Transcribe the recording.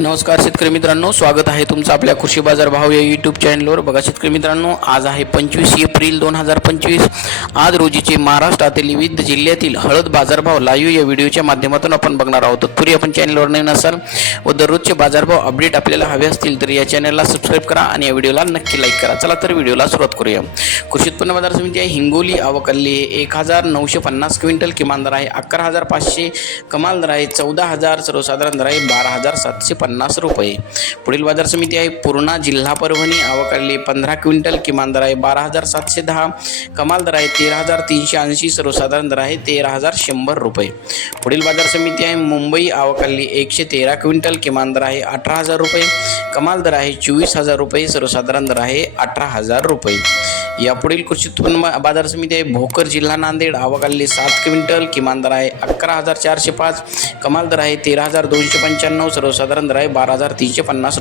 नमस्कार शेतकरी मित्रांनो स्वागत आहे तुमचं आपल्या कृषी बाजार भाव या यूट्यूब चॅनलवर बघा शेतकरी मित्रांनो आज आहे पंचवीस एप्रिल दोन हजार पंचवीस. आज रोजीचे महाराष्ट्रातील विविध जिल्ह्यातील हळद बाजारभाव लाईव्ह या व्हिडिओच्या माध्यमातून आपण बघणार आहोत. तत्पूर्वी आपण चॅनलवर नवीन असाल व दररोजचे बाजारभाव अपडेट आपल्याला हवे असतील तर या चॅनलला सबस्क्राईब करा आणि या व्हिडिओला नक्की लाईक करा. चला तर व्हिडिओला सुरुवात करूया. कृषी उत्पन्न बाजार समिती आहे हिंगोली आवकल्ली एक हजार नऊशे पन्नास क्विंटल किमान दर आहे अकरा हजार पाचशे कमाल दर आहे चौदा हजार सर्वसाधारण दर आहे बारा हजार सातशे पन्नास. पन्नास रुपये. पुढील बाजार समिती आहे. पूर्णा जिल्हा परभणी. आवकाडली पंधरा क्विंटल. किमान दर आहे बारा हजार सातशे दहा. कमाल दर आहे तेरा हजार तीनशे ऐंशी. सर्वसाधारण दर आहे तेरा हजार शंभर रुपये. पुढील बाजार समिती आहे. मुंबई. आवकाडली एकशे तेरा क्विंटल. किमान दर आहे अठरा हजार रुपये. कमाल दर आहे चोवीस हजार रुपये. सर्वसाधारण दर आहे अठरा हजार रुपये. यापुढील कृषी उत्पन्न बाजार समिती आहे. भोकर जिल्हा नांदेड आवाकाली सात क्विंटल किमान दर आहे अकरा हजार चारशे पाच कमाल दर आहे तेरा हजार दोनशे पंच्याण्णव सर्वसाधारण दर आहे बारा हजार तीनशे पन्नास रुपये.